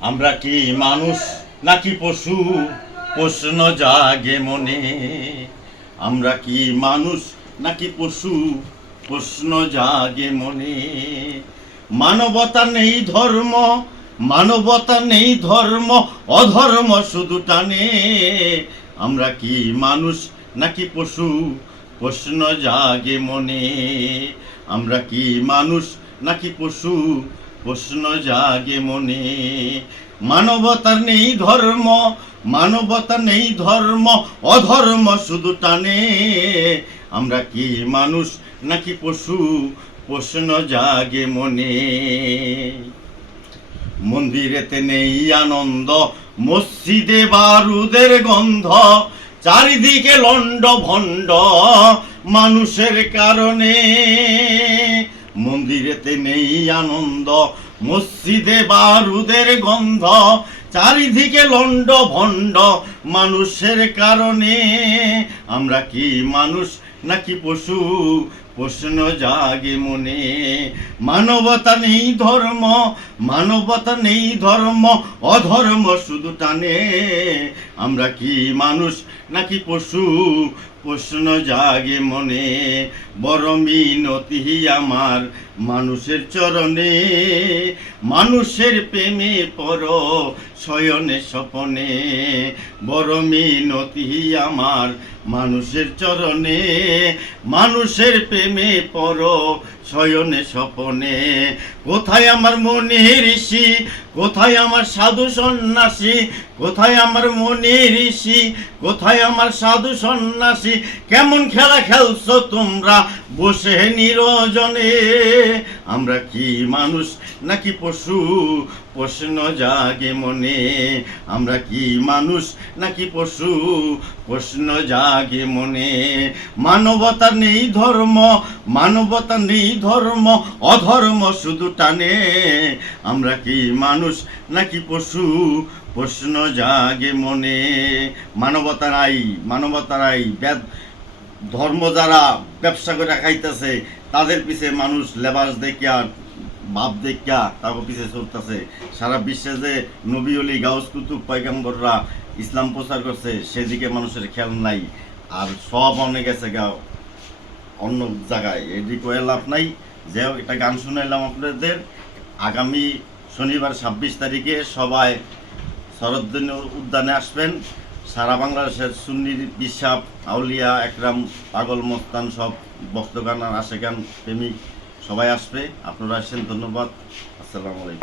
আমরা কি মানুষ নাকি পশু? প্রশ্ন জাগে মনে। আমরা কি মানুষ নাকি পশু? প্রশ্ন জাগে মনে। মানবতা নেই ধর্ম, মানবতা নেই ধর্ম, অধর্ম শুধু টানে। আমরা কি মানুষ নাকি পশু? প্রশ্ন জাগে মনে। আমরা কি মানুষ নাকি পশু? প্রশ্ন জাগে মনে, মানবতার নেই ধর্ম মানবতা নেই ধর্ম, অধর্ম শুধু টানে। আমরা কি মানুষ নাকি পশু? প্রশ্ন জাগে মনে। মন্দিরেতে নেই আনন্দ, মসজিদে বারুদের গন্ধ, চারিদিকে লন্ড ভণ্ড মানুষের কারণে। মন্দিরেতে নেই আনন্দ, মসজিদে বারুদের গন্ধ, চারিদিকে লন্ড ভণ্ড মানুষের কারণে। আমরা কি মানুষ নাকি পশু? প্রশ্ন জাগে মনে, মানবতা নেই ধর্ম, মানবতা নেই ধর্ম, অধর্ম শুধু টানে। আমরা কি মানুষ নাকি পশু? প্রশ্ন জাগে মনে বড় মিনতি আমার মানুষের চরণে। মানুষের প্রেমে পর শয়নে স্বপনে বড় মিনতি আমার মানুষের চরণে। মানুষের প্রেমে পর শয়নে স্বপনে। কোথায় আমার মনে ঋষি? কোথায় আমার সাধু সন্ন্যাসী? কোথায় আমার মনে ঋষি? কোথায় আমার সাধু সন্ন্যাসী? কেমন খেলা খেলছো তোমরা? বসে নিরজনে। আমরা কি মানুষ নাকি পশু? প্রশ্ন জাগে মনে। আমরা কি মানুষ নাকি পশু? প্রশ্ন জাগে মনে। মানবতা নেই ধর্ম, মানবতা নেই ধর্ম, অধর্ম শুধু টানে। আমরা কি মানুষ নাকি পশু? প্রশ্ন জাগে মনে। মানবতারাই মানবতারাই বেদ ধর্ম যারা ব্যবসা করে খাইতেছে, তাদের পিছে মানুষ লেবাস দেখিয়া, ভাব দেখিয়া তাকে পিছে চলতেছে। সারা বিশ্বে যে নবী অলি, গাউস কুতুব পয়গাম্বররা ইসলাম প্রচার করছে, সেদিকে মানুষের খেয়াল নাই। আর সব অনেক গেছে গা, অন্য জায়গায়। এদিকে হয়ে লাভ নাই। যে একটা গান শুনাইলাম আপনাদের। আগামী শনিবার ছাব্বিশ তারিখে সবাই শরৎদিন উদ্যানে আসবেন। সারা বাংলাদেশের সুন্নির বিশ্বাপ আউলিয়া, একরাম, পাগল, মস্তান সব ভক্তগান আর আশেগান প্রেমিক সবাই আসবে। আপনারা আসছেন ধন্যবাদ। আসসালামু আলাইকুম।